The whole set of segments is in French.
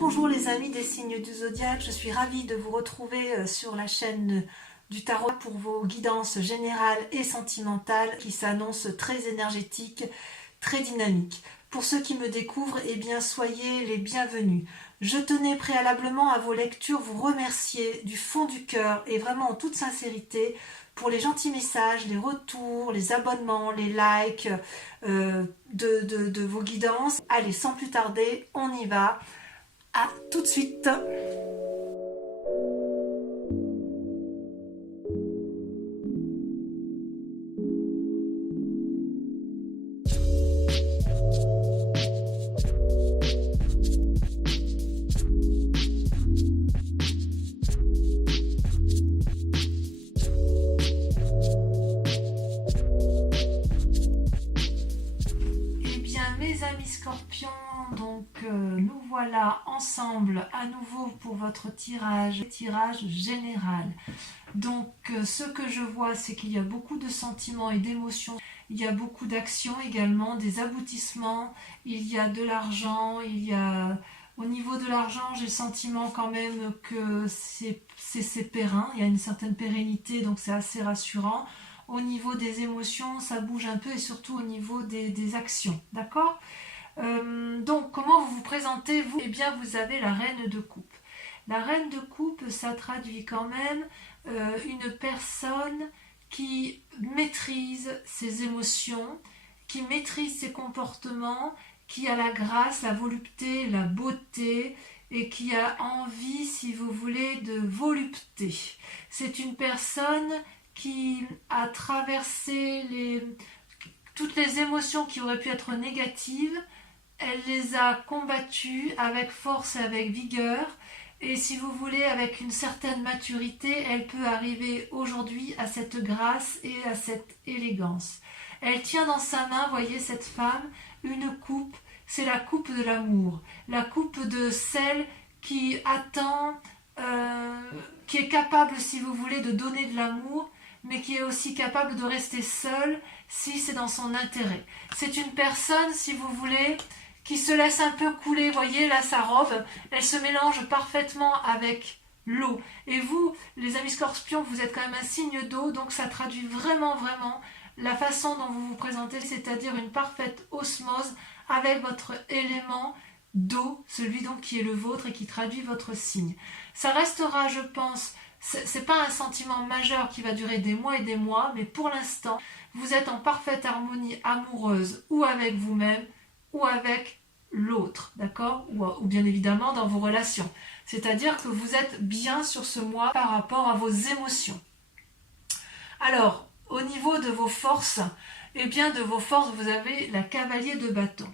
Bonjour les amis des signes du zodiaque, je suis ravie de vous retrouver sur la chaîne du tarot pour vos guidances générales et sentimentales qui s'annoncent très énergétiques, très dynamiques. Pour ceux qui me découvrent, eh bien soyez les bienvenus. Je tenais préalablement à vos lectures vous remercier du fond du cœur et vraiment en toute sincérité pour les gentils messages, les retours, les abonnements, les likes de vos guidances. Allez, sans plus tarder, on y va. À tout de suite. Mes amis scorpions, donc nous voilà ensemble à nouveau pour votre tirage général. Donc ce que je vois, c'est qu'il y a beaucoup de sentiments et d'émotions, il y a beaucoup d'actions également, des aboutissements, il y a de l'argent, au niveau de l'argent, j'ai le sentiment quand même que c'est périn, il y a une certaine pérennité, donc c'est assez rassurant. Au niveau des émotions, ça bouge un peu et surtout au niveau des actions, d'accord ? Donc, comment vous vous présentez, vous ? Eh bien, vous avez la reine de coupe. La reine de coupe, ça traduit quand même une personne qui maîtrise ses émotions, qui maîtrise ses comportements, qui a la grâce, la volupté, la beauté et qui a envie, si vous voulez, de volupté. C'est une personne qui a traversé toutes les émotions qui auraient pu être négatives, elle les a combattues avec force et avec vigueur, et si vous voulez, avec une certaine maturité, elle peut arriver aujourd'hui à cette grâce et à cette élégance. Elle tient dans sa main, voyez cette femme, une coupe, c'est la coupe de l'amour, la coupe de celle qui attend, qui est capable, si vous voulez, de donner de l'amour, mais qui est aussi capable de rester seule si c'est dans son intérêt. C'est une personne, si vous voulez, qui se laisse un peu couler, voyez là sa robe, elle se mélange parfaitement avec l'eau. Et vous, les amis scorpions, vous êtes quand même un signe d'eau, donc ça traduit vraiment la façon dont vous vous présentez, c'est-à-dire une parfaite osmose avec votre élément d'eau, celui donc qui est le vôtre et qui traduit votre signe. Ça restera, je pense, c'est pas un sentiment majeur qui va durer des mois et des mois, mais pour l'instant, vous êtes en parfaite harmonie amoureuse ou avec vous-même ou avec l'autre, d'accord, ou bien évidemment dans vos relations. C'est-à-dire que vous êtes bien sur ce mois par rapport à vos émotions. Alors, au niveau de vos forces, eh bien de vos forces, vous avez la cavalier de bâton.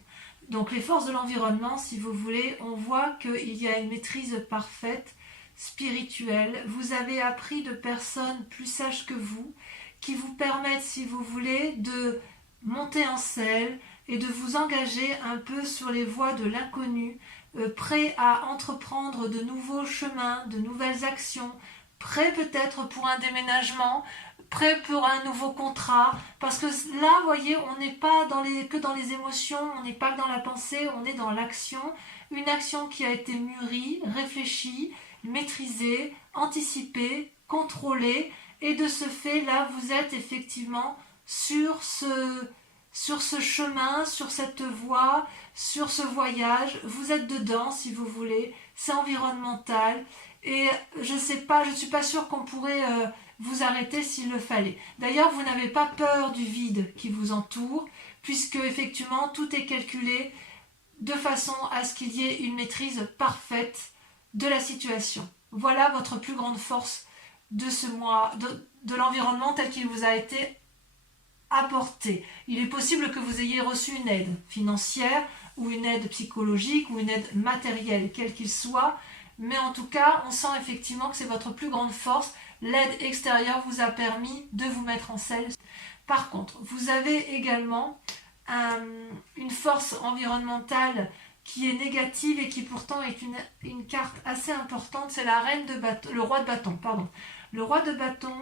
Donc les forces de l'environnement, si vous voulez, on voit qu'il y a une maîtrise parfaite spirituelle. Vous avez appris de personnes plus sages que vous, qui vous permettent, si vous voulez, de monter en selle et de vous engager un peu sur les voies de l'inconnu, prêt à entreprendre de nouveaux chemins, de nouvelles actions, prêt peut-être pour un déménagement, prêt pour un nouveau contrat, parce que là, vous voyez, on n'est pas que dans les émotions, on n'est pas que dans la pensée, on est dans l'action, une action qui a été mûrie, réfléchie, maîtrisée, anticipée, contrôlée, et de ce fait, là, vous êtes effectivement sur ce chemin, sur cette voie, sur ce voyage, vous êtes dedans si vous voulez, c'est environnemental, et je ne suis pas sûre qu'on pourrait vous arrêter s'il le fallait. D'ailleurs, vous n'avez pas peur du vide qui vous entoure, puisque effectivement tout est calculé de façon à ce qu'il y ait une maîtrise parfaite de la situation. Voilà votre plus grande force de ce mois, de l'environnement tel qu'il vous a été apporté. Il est possible que vous ayez reçu une aide financière ou une aide psychologique ou une aide matérielle, quel qu'il soit, mais en tout cas, on sent effectivement que c'est votre plus grande force. L'aide extérieure vous a permis de vous mettre en selle. Par contre, vous avez également une force environnementale qui est négative et qui pourtant est une carte assez importante, c'est la reine de bâton, le roi de bâton, pardon. Le roi de bâton,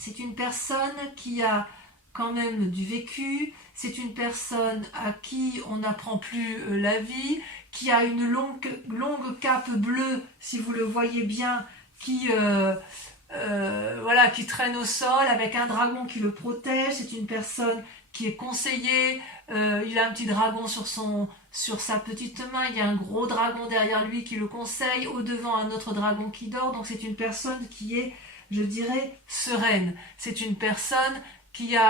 c'est une personne qui a quand même du vécu, c'est une personne à qui on n'apprend plus la vie, qui a une longue cape bleue, si vous le voyez bien, qui traîne au sol avec un dragon qui le protège. C'est une personne qui est conseillée. Il a un petit dragon sur sa petite main. Il y a un gros dragon derrière lui qui le conseille. Au devant, un autre dragon qui dort. Donc c'est une personne qui est, je dirais, sereine. C'est une personne qui est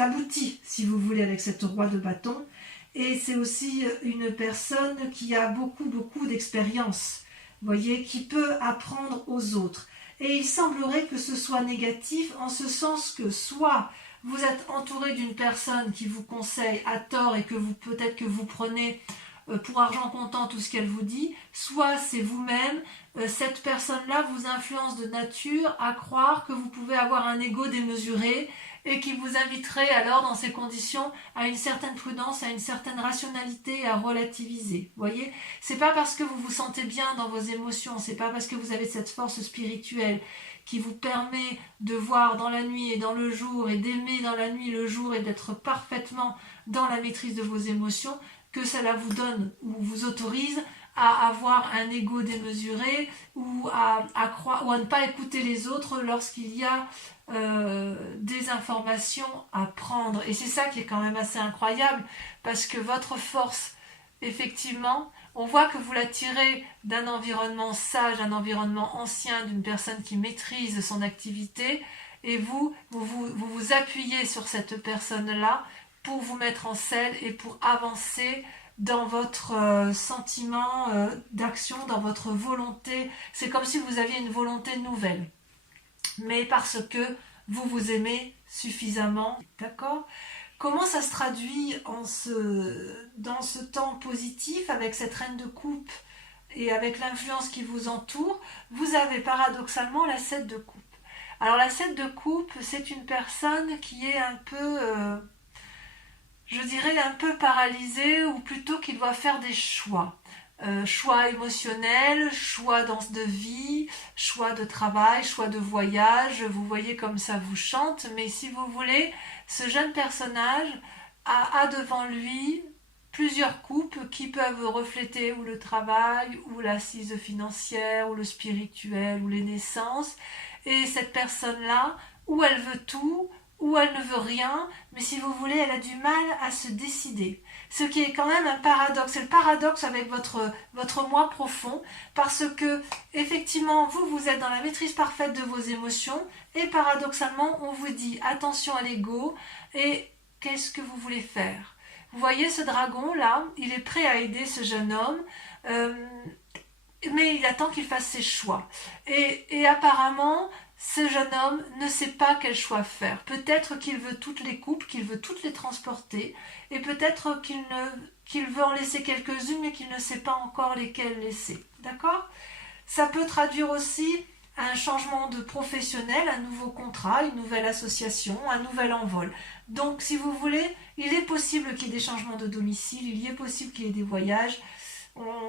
aboutie, si vous voulez, avec cette roi de bâton. Et c'est aussi une personne qui a beaucoup d'expérience, voyez, qui peut apprendre aux autres. Et il semblerait que ce soit négatif en ce sens que soit vous êtes entouré d'une personne qui vous conseille à tort et que peut-être que vous prenez pour argent comptant tout ce qu'elle vous dit, soit c'est vous-même, cette personne-là vous influence de nature à croire que vous pouvez avoir un ego démesuré et qui vous inviterait alors dans ces conditions à une certaine prudence, à une certaine rationalité et à relativiser. Voyez, c'est pas parce que vous vous sentez bien dans vos émotions, c'est pas parce que vous avez cette force spirituelle qui vous permet de voir dans la nuit et dans le jour et d'aimer dans la nuit le jour et d'être parfaitement dans la maîtrise de vos émotions que cela vous donne ou vous autorise à avoir un ego démesuré ou à ne pas écouter les autres lorsqu'il y a des informations à prendre. Et c'est ça qui est quand même assez incroyable, parce que votre force, effectivement, on voit que vous la tirez d'un environnement sage, d'un environnement ancien, d'une personne qui maîtrise son activité, et vous appuyez sur cette personne-là pour vous mettre en selle et pour avancer dans votre sentiment d'action, dans votre volonté. C'est comme si vous aviez une volonté nouvelle, mais parce que vous vous aimez suffisamment, d'accord ? Comment ça se traduit dans ce temps positif avec cette reine de coupe et avec l'influence qui vous entoure? Vous avez paradoxalement la 7 de coupe. Alors la 7 de coupe, c'est une personne qui est un peu... je dirais un peu paralysé, ou plutôt qu'il doit faire des choix. Choix émotionnels, choix de vie, choix de travail, choix de voyage. Vous voyez comme ça vous chante, mais si vous voulez, ce jeune personnage a devant lui plusieurs coupes qui peuvent refléter ou le travail, ou l'assise financière, ou le spirituel, ou les naissances. Et cette personne-là, ou elle veut tout, ou elle ne veut rien, mais si vous voulez, elle a du mal à se décider. Ce qui est quand même un paradoxe. C'est le paradoxe avec votre moi profond, parce que, effectivement, vous êtes dans la maîtrise parfaite de vos émotions, et paradoxalement, on vous dit attention à l'ego, et qu'est-ce que vous voulez faire? Vous voyez ce dragon-là, il est prêt à aider ce jeune homme, mais il attend qu'il fasse ses choix. Et apparemment, ce jeune homme ne sait pas quel choix faire. Peut-être qu'il veut toutes les coupes, qu'il veut toutes les transporter, et peut-être qu'il veut en laisser quelques-unes, mais qu'il ne sait pas encore lesquelles laisser. D'accord ? Ça peut traduire aussi un changement de professionnel, un nouveau contrat, une nouvelle association, un nouvel envol. Donc, si vous voulez, il est possible qu'il y ait des changements de domicile, il est possible qu'il y ait des voyages.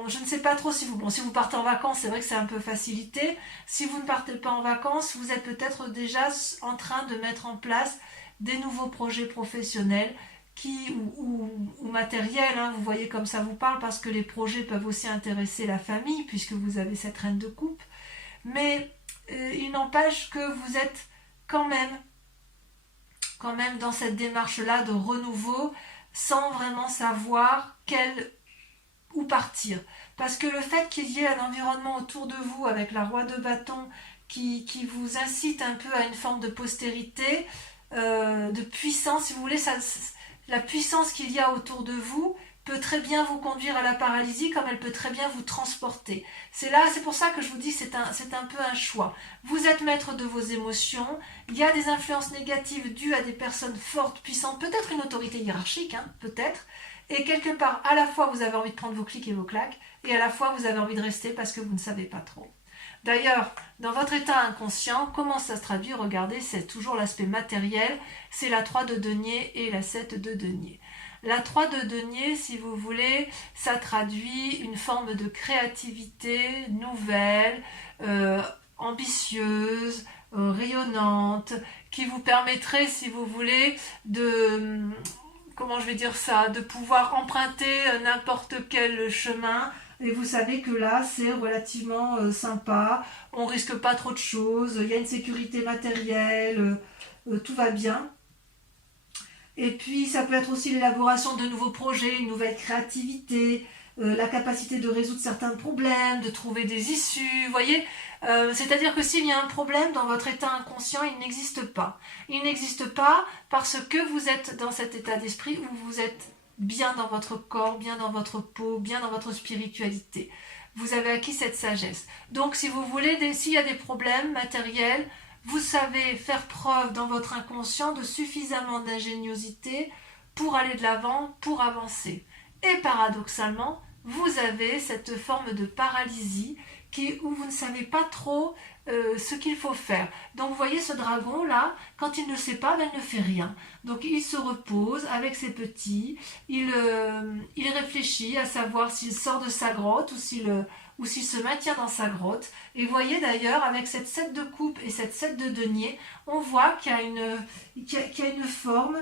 Je ne sais pas trop si vous partez en vacances, c'est vrai que c'est un peu facilité. Si vous ne partez pas en vacances, vous êtes peut-être déjà en train de mettre en place des nouveaux projets professionnels ou matériels, hein. Vous voyez comme ça vous parle, parce que les projets peuvent aussi intéresser la famille, puisque vous avez cette reine de coupe. Mais il n'empêche que vous êtes quand même dans cette démarche-là de renouveau, sans vraiment savoir où partir. Parce que le fait qu'il y ait un environnement autour de vous avec la roi de bâton qui vous incite un peu à une forme de postérité, de puissance, si vous voulez, la puissance qu'il y a autour de vous peut très bien vous conduire à la paralysie, comme elle peut très bien vous transporter. C'est pour ça que je vous dis, c'est un peu un choix. Vous êtes maître de vos émotions, il y a des influences négatives dues à des personnes fortes, puissantes, peut-être une autorité hiérarchique, hein, peut-être, et quelque part, à la fois vous avez envie de prendre vos clics et vos claques, et à la fois vous avez envie de rester parce que vous ne savez pas trop. D'ailleurs, dans votre état inconscient, comment ça se traduit? Regardez, c'est toujours l'aspect matériel, c'est la 3 de denier et la 7 de denier. La 3 de denier, si vous voulez, ça traduit une forme de créativité nouvelle, ambitieuse, rayonnante, qui vous permettrait, si vous voulez, comment je vais dire ça, de pouvoir emprunter n'importe quel chemin. Et vous savez que là, c'est relativement sympa. On risque pas trop de choses. Il y a une sécurité matérielle. Tout va bien. Et puis, ça peut être aussi l'élaboration de nouveaux projets, une nouvelle créativité, la capacité de résoudre certains problèmes, de trouver des issues. Vous voyez, c'est-à-dire que s'il y a un problème dans votre état inconscient, il n'existe pas. Il n'existe pas parce que vous êtes dans cet état d'esprit où vous êtes bien dans votre corps, bien dans votre peau, bien dans votre spiritualité. Vous avez acquis cette sagesse. Donc, si vous voulez, s'il y a des problèmes matériels, vous savez faire preuve dans votre inconscient de suffisamment d'ingéniosité pour aller de l'avant, pour avancer. Et paradoxalement, vous avez cette forme de paralysie où vous ne savez pas trop ce qu'il faut faire. Donc vous voyez ce dragon là, quand il ne sait pas, ben, il ne fait rien. Donc il se repose avec ses petits, il réfléchit à savoir s'il sort de sa grotte ou s'il se maintient dans sa grotte. Et vous voyez d'ailleurs, avec cette 7 de coupe et cette 7 de denier, on voit qu'il y a une forme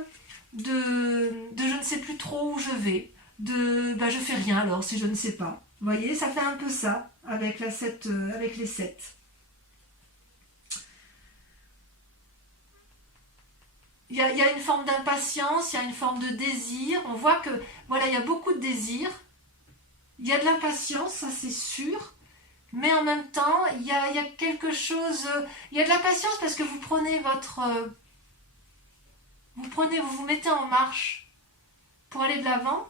de je ne sais plus trop où je vais, de je fais rien alors si je ne sais pas. Vous voyez, ça fait un peu ça avec les 7. Il y a une forme d'impatience, il y a une forme de désir. On voit que voilà, il y a beaucoup de désir. Il y a de l'impatience, ça c'est sûr. Mais en même temps, il y a quelque chose... Il y a de l'impatience parce que vous prenez vous vous mettez en marche pour aller de l'avant.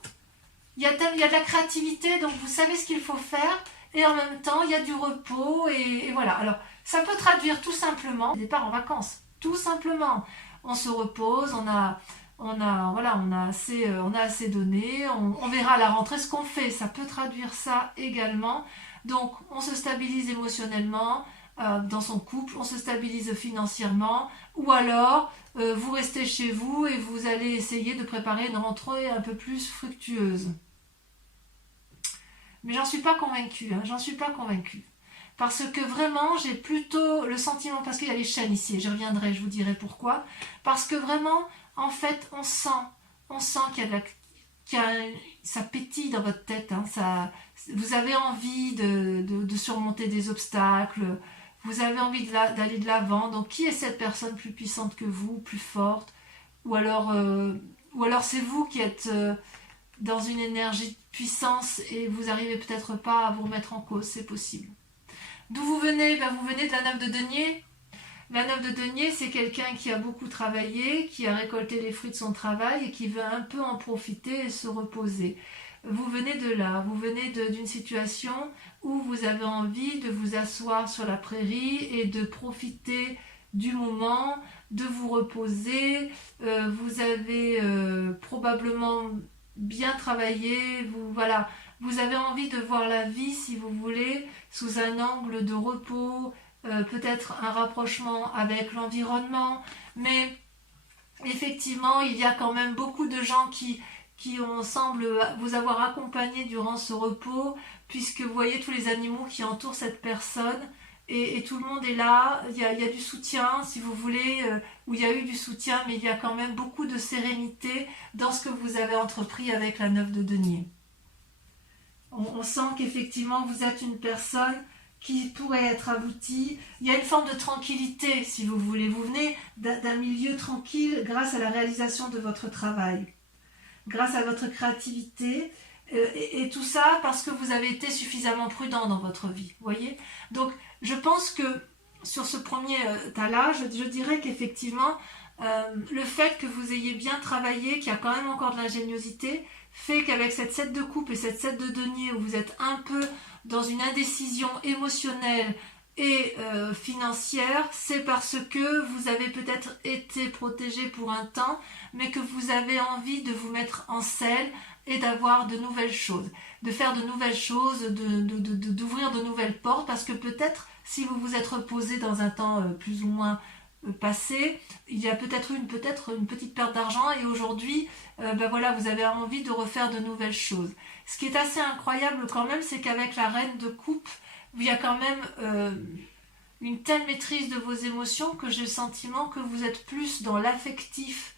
Il y a de la créativité, donc vous savez ce qu'il faut faire. Et en même temps, il y a du repos. Et voilà. Alors, ça peut traduire tout simplement... Départ en vacances. Tout simplement. On se repose, on a assez donné. On verra à la rentrée ce qu'on fait. Ça peut traduire ça également. Donc, on se stabilise émotionnellement dans son couple, on se stabilise financièrement, ou alors vous restez chez vous et vous allez essayer de préparer une rentrée un peu plus fructueuse. Mais j'en suis pas convaincue, j'en suis pas convaincue. Parce que vraiment, j'ai plutôt le sentiment, parce qu'il y a les chaînes ici, et je reviendrai, je vous dirai pourquoi, parce que vraiment, en fait, on sent ça pétille dans votre tête, vous avez envie de surmonter des obstacles, vous avez envie d'aller de l'avant. Donc qui est cette personne plus puissante que vous, plus forte, ou alors c'est vous qui êtes dans une énergie de puissance et vous n'arrivez peut-être pas à vous remettre en cause, c'est possible. D'où vous venez? Vous venez de la 9 de denier. La 9 de denier, c'est quelqu'un qui a beaucoup travaillé, qui a récolté les fruits de son travail et qui veut un peu en profiter et se reposer. Vous venez de là, vous venez d'une situation où vous avez envie de vous asseoir sur la prairie et de profiter du moment, de vous reposer. Vous avez probablement bien travaillé, vous avez envie de voir la vie, si vous voulez, sous un angle de repos, peut-être un rapprochement avec l'environnement, mais effectivement, il y a quand même beaucoup de gens qui semblent vous avoir accompagné durant ce repos, puisque vous voyez tous les animaux qui entourent cette personne, et tout le monde est là. Il y a du soutien, si vous voulez, où il y a eu du soutien, mais il y a quand même beaucoup de sérénité dans ce que vous avez entrepris avec la 9 de denier. On sent qu'effectivement, vous êtes une personne qui pourrait être aboutie. Il y a une forme de tranquillité, si vous voulez. Vous venez d'un milieu tranquille grâce à la réalisation de votre travail, grâce à votre créativité, et tout ça parce que vous avez été suffisamment prudent dans votre vie, voyez. Donc, je pense que sur ce premier tas-là, je dirais qu'effectivement, le fait que vous ayez bien travaillé, qu'il y a quand même encore de l'ingéniosité, fait qu'avec cette 7 de coupe et cette 7 de denier, où vous êtes un peu dans une indécision émotionnelle et financière, c'est parce que vous avez peut-être été protégé pour un temps, mais que vous avez envie de vous mettre en selle et d'avoir de nouvelles choses, de faire de nouvelles choses, d'ouvrir de nouvelles portes, parce que peut-être si vous vous êtes reposé dans un temps plus ou moins passé, il y a peut-être une petite perte d'argent, et aujourd'hui vous avez envie de refaire de nouvelles choses. Ce qui est assez incroyable quand même, c'est qu'avec la reine de coupe, il y a quand même une telle maîtrise de vos émotions que j'ai le sentiment que vous êtes plus dans l'affectif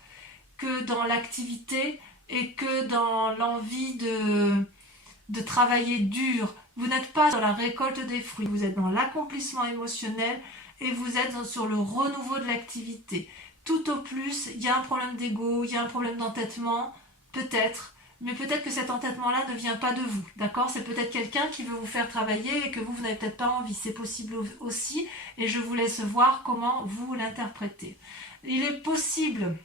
que dans l'activité, et que dans l'envie de travailler dur, vous n'êtes pas dans la récolte des fruits, vous êtes dans l'accomplissement émotionnel et vous êtes sur le renouveau de l'activité. Tout au plus, il y a un problème d'ego, il y a un problème d'entêtement, peut-être, mais peut-être que cet entêtement-là ne vient pas de vous, d'accord? C'est peut-être quelqu'un qui veut vous faire travailler et que vous n'avez peut-être pas envie, c'est possible aussi, et je vous laisse voir comment vous l'interprétez. Il est possible,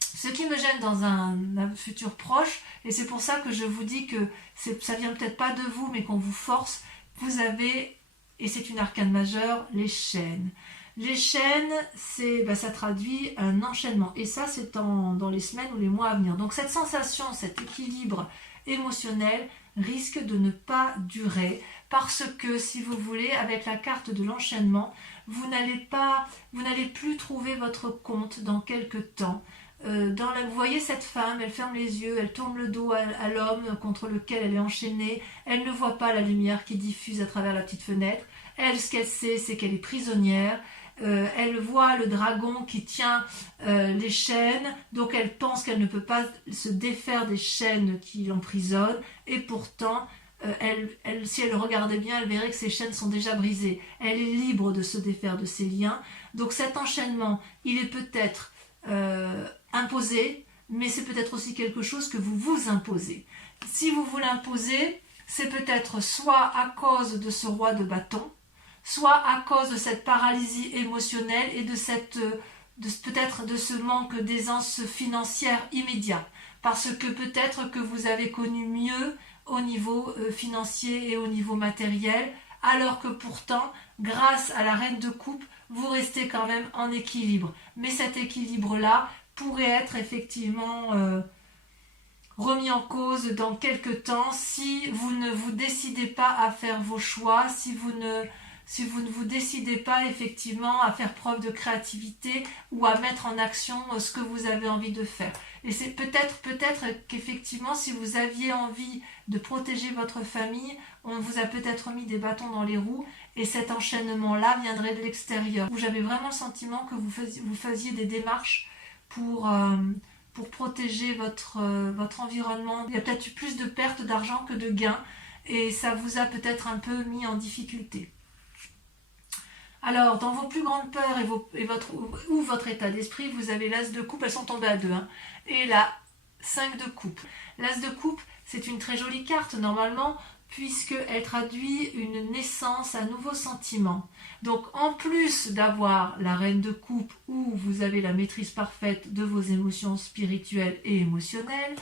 ce qui me gêne dans un futur proche, et c'est pour ça que je vous dis que ça vient peut-être pas de vous, mais qu'on vous force, vous avez, et c'est une arcane majeure, les chaînes. Les chaînes, ça traduit un enchaînement. Et ça, c'est dans les semaines ou les mois à venir. Donc cette sensation, cet équilibre émotionnel risque de ne pas durer. Parce que, si vous voulez, avec la carte de l'enchaînement, vous n'allez plus trouver votre compte dans quelques temps. Vous voyez cette femme, elle ferme les yeux, elle tourne le dos à l'homme contre lequel elle est enchaînée. Elle ne voit pas la lumière qui diffuse à travers la petite fenêtre. Elle, ce qu'elle sait, c'est qu'elle est prisonnière. Elle voit le dragon qui tient les chaînes, donc elle pense qu'elle ne peut pas se défaire des chaînes qui l'emprisonnent, et pourtant, si elle regardait bien, elle verrait que ces chaînes sont déjà brisées. Elle est libre de se défaire de ces liens. Donc cet enchaînement, il est peut-être imposé, mais c'est peut-être aussi quelque chose que vous vous imposez. Si vous vous l'imposez, c'est peut-être soit à cause de ce roi de bâton, soit à cause de cette paralysie émotionnelle et peut-être de ce manque d'aisance financière immédiat. Parce que peut-être que vous avez connu mieux au niveau financier et au niveau matériel, alors que pourtant, grâce à la reine de coupe, vous restez quand même en équilibre. Mais cet équilibre-là pourrait être effectivement remis en cause dans quelques temps si vous ne vous décidez pas à faire vos choix, si vous ne vous décidez pas effectivement à faire preuve de créativité ou à mettre en action ce que vous avez envie de faire. Et c'est peut-être qu'effectivement, si vous aviez envie de protéger votre famille, on vous a peut-être mis des bâtons dans les roues, et cet enchaînement-là viendrait de l'extérieur, où j'avais vraiment le sentiment que vous faisiez des démarches pour protéger votre environnement. Il y a peut-être eu plus de pertes d'argent que de gains, et ça vous a peut-être un peu mis en difficulté. Alors, dans vos plus grandes peurs ou votre état d'esprit, vous avez l'as de coupe, elles sont tombées à deux, et la 5 de coupe. L'as de coupe, c'est une très jolie carte normalement, puisqu'elle traduit une naissance, un nouveau sentiment. Donc, en plus d'avoir la reine de coupe, où vous avez la maîtrise parfaite de vos émotions spirituelles et émotionnelles,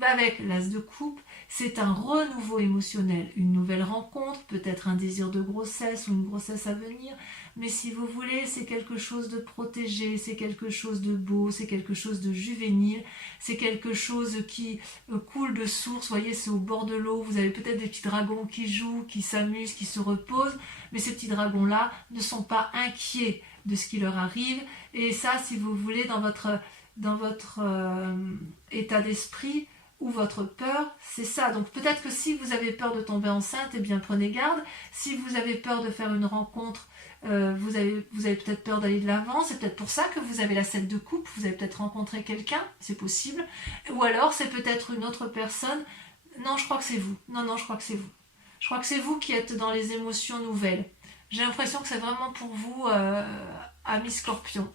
avec l'as de coupe, c'est un renouveau émotionnel, une nouvelle rencontre, peut-être un désir de grossesse ou une grossesse à venir, mais si vous voulez, c'est quelque chose de protégé, c'est quelque chose de beau, c'est quelque chose de juvénile, c'est quelque chose qui coule de source, vous voyez, c'est au bord de l'eau, vous avez peut-être des petits dragons qui jouent, qui s'amusent, qui se reposent, mais ces petits dragons-là ne sont pas inquiets de ce qui leur arrive, et ça, si vous voulez, dans votre état d'esprit, ou votre peur, c'est ça. Donc peut-être que si vous avez peur de tomber enceinte, eh bien prenez garde. Si vous avez peur de faire une rencontre, vous avez peut-être peur d'aller de l'avant, c'est peut-être pour ça que vous avez la 7 de coupe, vous avez peut-être rencontré quelqu'un, c'est possible. Ou alors c'est peut-être une autre personne. Non, je crois que c'est vous. Non, je crois que c'est vous. Je crois que c'est vous qui êtes dans les émotions nouvelles. J'ai l'impression que c'est vraiment pour vous, amis Scorpion.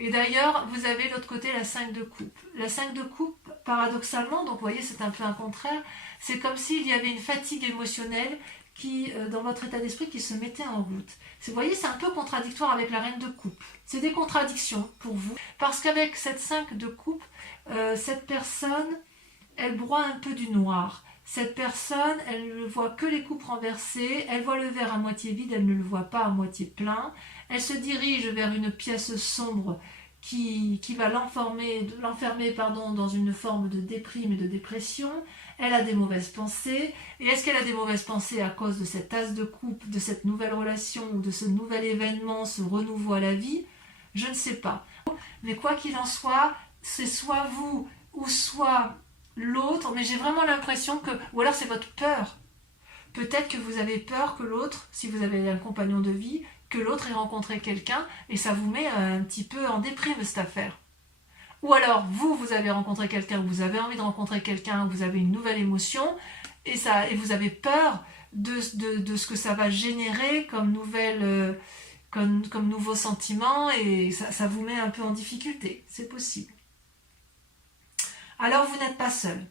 Et d'ailleurs, vous avez de l'autre côté la 5 de coupe. La 5 de coupe, paradoxalement, donc vous voyez, c'est un peu un contraire, c'est comme s'il y avait une fatigue émotionnelle qui, dans votre état d'esprit, qui se mettait en route. Vous voyez, c'est un peu contradictoire avec la reine de coupe. C'est des contradictions pour vous, parce qu'avec cette 5 de coupe, cette personne, elle broie un peu du noir. Cette personne, elle ne voit que les coupes renversées, elle voit le verre à moitié vide, elle ne le voit pas à moitié plein. Elle se dirige vers une pièce sombre qui va l'enfermer dans une forme de déprime et de dépression. Elle a des mauvaises pensées. Et est-ce qu'elle a des mauvaises pensées à cause de cet as de coupe, de cette nouvelle relation, ou de ce nouvel événement, ce renouveau à la vie? Je ne sais pas. Mais quoi qu'il en soit, c'est soit vous ou soit l'autre, mais j'ai vraiment l'impression que... Ou alors c'est votre peur. Peut-être que vous avez peur que l'autre, si vous avez un compagnon de vie, que l'autre ait rencontré quelqu'un, et ça vous met un petit peu en déprime, cette affaire. Ou alors, vous avez rencontré quelqu'un, vous avez envie de rencontrer quelqu'un, vous avez une nouvelle émotion, et vous avez peur de ce que ça va générer comme comme nouveau sentiment, et ça vous met un peu en difficulté. C'est possible. Alors, vous n'êtes pas seul.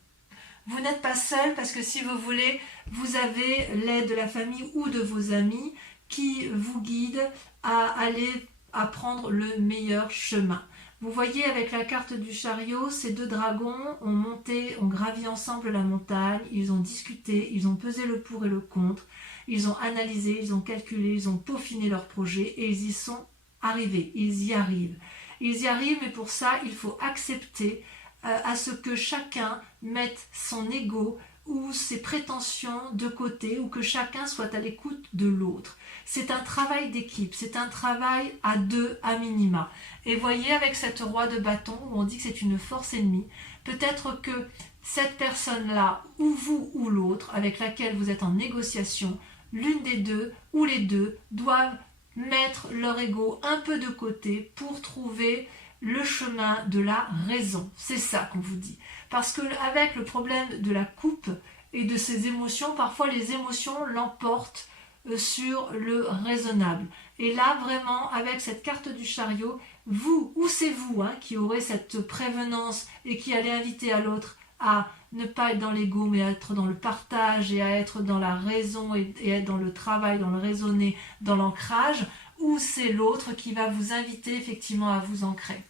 Vous n'êtes pas seul parce que si vous voulez, vous avez l'aide de la famille ou de vos amis qui vous guident à prendre le meilleur chemin. Vous voyez avec la carte du chariot, ces deux dragons ont gravi ensemble la montagne, ils ont discuté, ils ont pesé le pour et le contre, ils ont analysé, ils ont calculé, ils ont peaufiné leur projet et ils y sont arrivés, ils y arrivent. Ils y arrivent, mais pour ça, il faut accepter à ce que chacun mette son ego ou ses prétentions de côté, ou que chacun soit à l'écoute de l'autre. C'est un travail d'équipe, c'est un travail à deux à minima. Et voyez avec cette roi de bâton, où on dit que c'est une force ennemie, peut-être que cette personne-là, ou vous ou l'autre, avec laquelle vous êtes en négociation, l'une des deux ou les deux doivent mettre leur ego un peu de côté pour trouver le chemin de la raison. C'est ça qu'on vous dit. Parce que avec le problème de la coupe et de ses émotions, parfois les émotions l'emportent sur le raisonnable. Et là, vraiment, avec cette carte du chariot, vous, ou c'est vous qui aurez cette prévenance et qui allez inviter à l'autre à ne pas être dans l'ego, mais à être dans le partage et à être dans la raison et être dans le travail, dans le raisonner, dans l'ancrage, ou c'est l'autre qui va vous inviter effectivement à vous ancrer.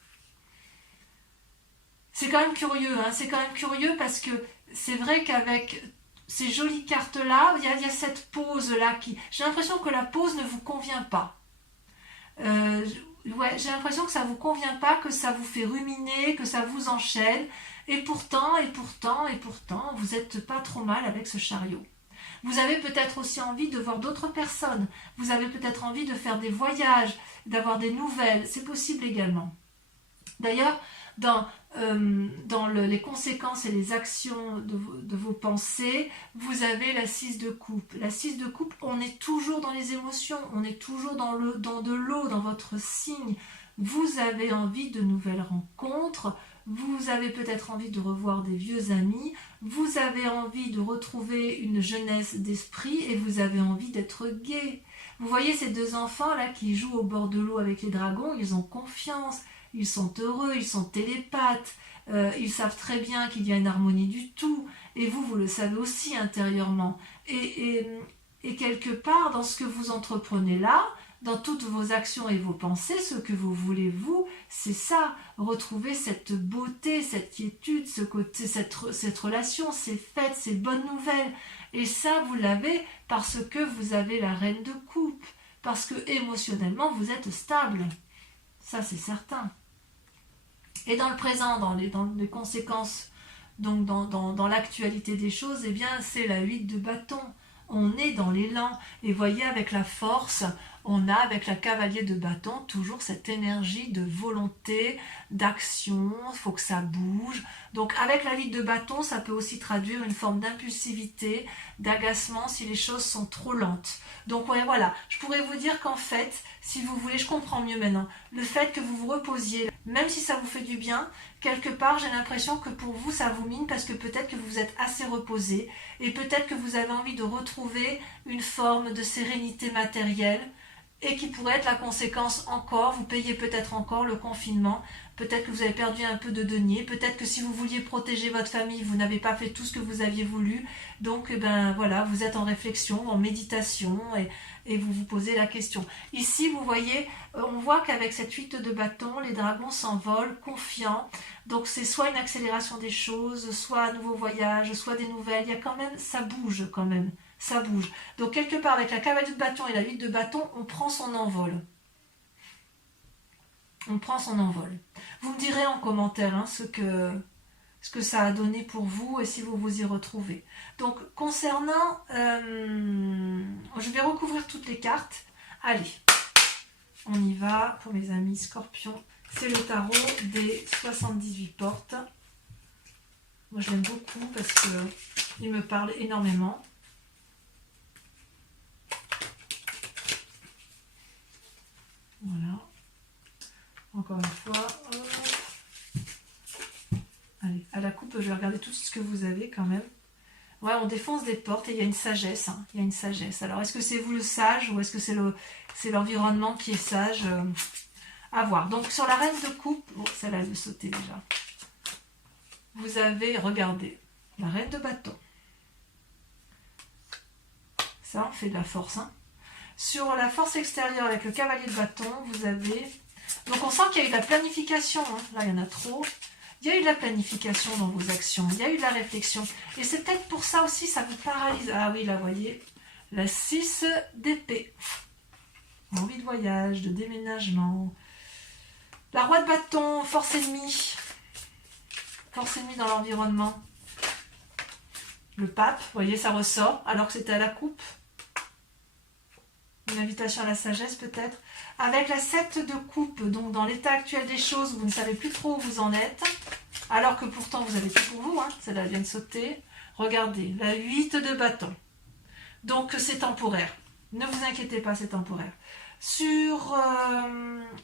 C'est quand même curieux, c'est quand même curieux parce que c'est vrai qu'avec ces jolies cartes-là, il y a cette pause-là qui... J'ai l'impression que la pause ne vous convient pas. J'ai l'impression que ça ne vous convient pas, que ça vous fait ruminer, que ça vous enchaîne. Et pourtant, vous n'êtes pas trop mal avec ce chariot. Vous avez peut-être aussi envie de voir d'autres personnes. Vous avez peut-être envie de faire des voyages, d'avoir des nouvelles. C'est possible également. D'ailleurs, dans les conséquences et les actions de vos pensées, vous avez la 6 de coupe. La 6 de coupe, on est toujours dans les émotions, on est toujours dans de l'eau, dans votre signe. Vous avez envie de nouvelles rencontres, vous avez peut-être envie de revoir des vieux amis, vous avez envie de retrouver une jeunesse d'esprit et vous avez envie d'être gai. Vous voyez ces deux enfants là qui jouent au bord de l'eau avec les dragons, ils ont confiance. Ils sont heureux, ils sont télépathes, ils savent très bien qu'il y a une harmonie du tout, et vous le savez aussi intérieurement. Et quelque part, dans ce que vous entreprenez là, dans toutes vos actions et vos pensées, ce que vous voulez, vous, c'est ça, retrouver cette beauté, cette quiétude, ce côté, cette relation, ces fêtes, ces bonnes nouvelles. Et ça, vous l'avez parce que vous avez la reine de coupe, parce que émotionnellement, vous êtes stable. Ça, c'est certain. Et dans le présent, dans les conséquences, donc dans l'actualité des choses, eh bien, c'est la 8 de bâton. On est dans l'élan. Et voyez, avec la force, on a, avec la cavalier de bâton, toujours cette énergie de volonté, d'action, il faut que ça bouge. Donc, avec la 8 de bâton, ça peut aussi traduire une forme d'impulsivité, d'agacement si les choses sont trop lentes. Donc, ouais, voilà, je pourrais vous dire qu'en fait, si vous voulez, je comprends mieux maintenant, le fait que vous vous reposiez, même si ça vous fait du bien, quelque part, j'ai l'impression que pour vous, ça vous mine parce que peut-être que vous êtes assez reposé et peut-être que vous avez envie de retrouver une forme de sérénité matérielle et qui pourrait être la conséquence encore, vous payez peut-être encore le confinement, peut-être que vous avez perdu un peu de deniers, peut-être que si vous vouliez protéger votre famille, vous n'avez pas fait tout ce que vous aviez voulu, donc voilà, vous êtes en réflexion, en méditation et vous vous posez la question. Ici, vous voyez, on voit qu'avec cette 8 de bâton, les dragons s'envolent, confiants, donc c'est soit une accélération des choses, soit un nouveau voyage, soit des nouvelles, il y a quand même, ça bouge quand même. Ça bouge. Donc quelque part avec la cavalier de bâton et la 8 de bâton, on prend son envol. On prend son envol. Vous me direz en commentaire ce que ça a donné pour vous et si vous vous y retrouvez. Donc concernant... je vais recouvrir toutes les cartes. Allez, on y va pour mes amis scorpions. C'est le tarot des 78 portes. Moi je l'aime beaucoup parce qu'il me parle énormément. Voilà. Encore une fois. à la coupe, je vais regarder tout ce que vous avez quand même. Ouais, on défonce des portes et il y a une sagesse. Hein. Il y a une sagesse. Alors, est-ce que c'est vous le sage ou est-ce que c'est l'environnement qui est sage à voir. Donc, sur la reine de coupe, bon, celle-là, elle veut sauter déjà. Vous avez, regardez, la reine de bâton. Ça, on fait de la force. Hein. Sur la force extérieure avec le cavalier de bâton, vous avez... Donc, on sent qu'il y a eu de la planification. Hein. Là, il y en a trop. Il y a eu de la planification dans vos actions. Il y a eu de la réflexion. Et c'est peut-être pour ça aussi, ça vous paralyse. Ah oui, là, vous voyez, la 6 d'épée. Envie de voyage, de déménagement. La roi de bâton, force ennemie. Force ennemie dans l'environnement. Le pape, vous voyez, ça ressort, alors que c'était à la coupe. Une invitation à la sagesse, peut-être. Avec la 7 de coupe, donc dans l'état actuel des choses, vous ne savez plus trop où vous en êtes. Alors que pourtant, vous avez tout pour vous. Hein. Celle-là vient de sauter. Regardez, la 8 de bâton. Donc, c'est temporaire. Ne vous inquiétez pas, c'est temporaire. Sur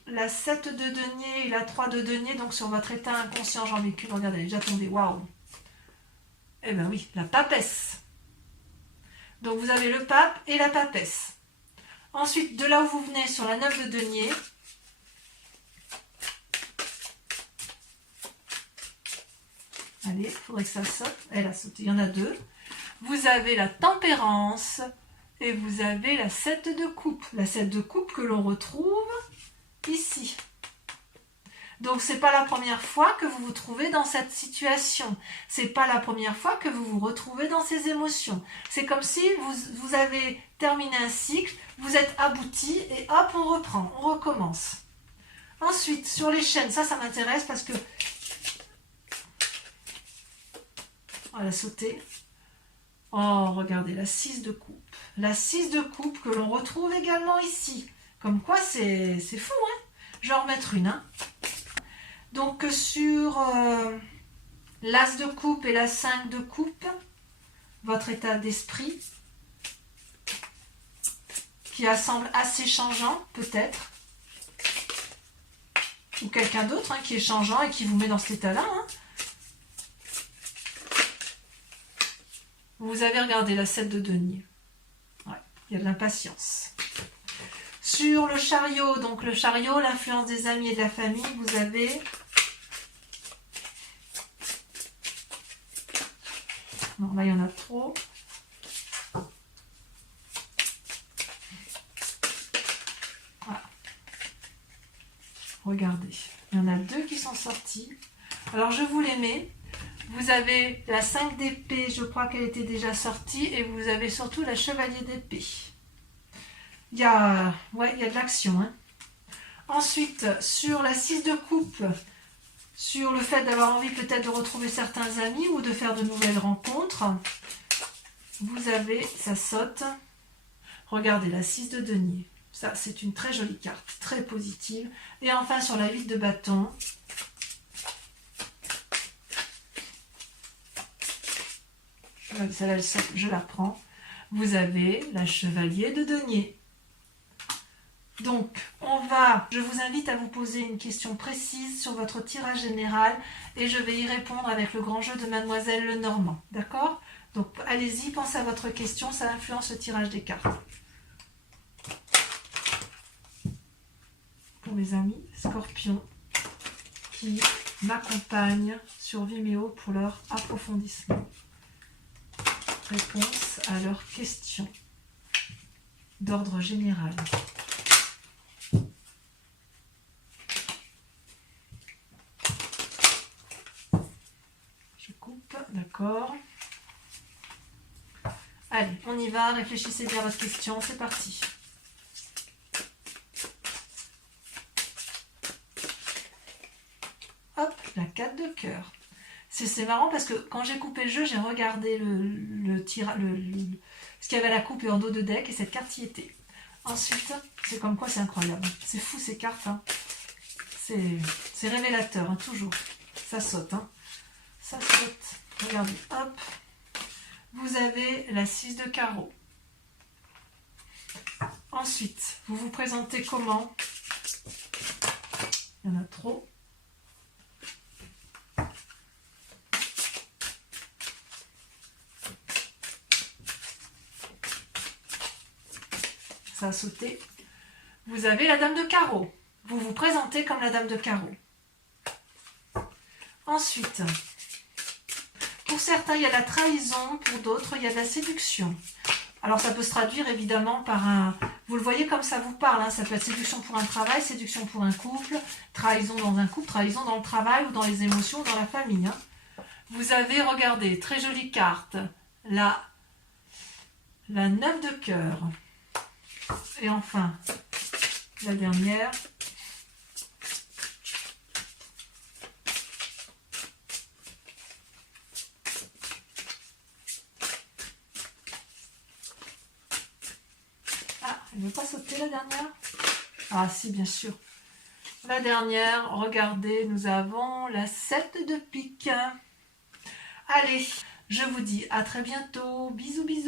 la 7 de denier et la 3 de denier, donc sur votre état inconscient, j'en ai qu'une, regardez, elle est déjà tombée, waouh. Eh bien oui, la papesse. Donc vous avez le pape et la papesse. Ensuite, de là où vous venez, sur la 9 de denier, allez, il faudrait que ça saute, elle a sauté, il y en a deux. Vous avez la tempérance. Et vous avez la 7 de coupe. La 7 de coupe que l'on retrouve ici. Donc, ce n'est pas la première fois que vous vous trouvez dans cette situation. Ce n'est pas la première fois que vous vous retrouvez dans ces émotions. C'est comme si vous avez terminé un cycle, vous êtes abouti et hop, on reprend, on recommence. Ensuite, sur les chaînes, ça m'intéresse parce que... On va sauter. Oh, regardez, la 6 de coupe. La 6 de coupe que l'on retrouve également ici. Comme quoi, c'est fou, hein. Je vais en remettre une. Hein. Donc, sur l'as de coupe et la 5 de coupe, votre état d'esprit, qui semble assez changeant, peut-être. Ou quelqu'un d'autre hein, qui est changeant et qui vous met dans cet état-là. Hein. Vous avez regardé la 7 de denier. Ouais, il y a de l'impatience. Sur le chariot, donc le chariot, l'influence des amis et de la famille, vous avez... Non, là, il y en a trop. Voilà. Regardez, il y en a deux qui sont sortis. Alors, je vous les mets. Vous avez la 5 d'épée, je crois qu'elle était déjà sortie, et vous avez surtout la chevalier d'épée. Il y a de l'action. Hein. Ensuite, sur la 6 de coupe, sur le fait d'avoir envie peut-être de retrouver certains amis ou de faire de nouvelles rencontres, vous avez, ça saute. Regardez, la 6 de denier. Ça, c'est une très jolie carte, très positive. Et enfin, sur la 8 de bâton, celle-là, je la prends. Vous avez la chevalier de denier. Donc, je vous invite à vous poser une question précise sur votre tirage général et je vais y répondre avec le grand jeu de Mademoiselle Lenormand. D'accord? Donc, allez-y, pensez à votre question, ça influence le tirage des cartes. Pour mes amis scorpions qui m'accompagnent sur Vimeo pour leur approfondissement. Réponse à leurs questions d'ordre général. Je coupe, d'accord. Allez, on y va, réfléchissez bien à votre question, c'est parti. Hop, la 4 de cœur. C'est marrant parce que quand j'ai coupé le jeu, j'ai regardé ce qu'il y avait à la coupe et en dos de deck et cette carte y était. Ensuite, c'est comme quoi c'est incroyable. C'est fou ces cartes. Hein. C'est révélateur, hein, toujours. Ça saute. Hein. Ça saute. Regardez, hop. Vous avez la 6 de carreau. Ensuite, vous vous présentez comment? Il y en a trop. ça a sauté. Vous avez la dame de carreau. Vous vous présentez comme la dame de carreau. Ensuite, pour certains, il y a la trahison, pour d'autres, il y a de la séduction. Alors, ça peut se traduire évidemment par un... Vous le voyez comme ça vous parle, hein, ça peut être séduction pour un travail, séduction pour un couple, trahison dans un couple, trahison dans le travail ou dans les émotions, ou dans la famille. Hein. Vous avez, regardez, très jolie carte, la 9 de cœur. Et enfin, la dernière. Ah, elle ne veut pas sauter la dernière? Ah si, bien sûr. La dernière, regardez, nous avons la 7 de pique. Allez, je vous dis à très bientôt. Bisous, bisous.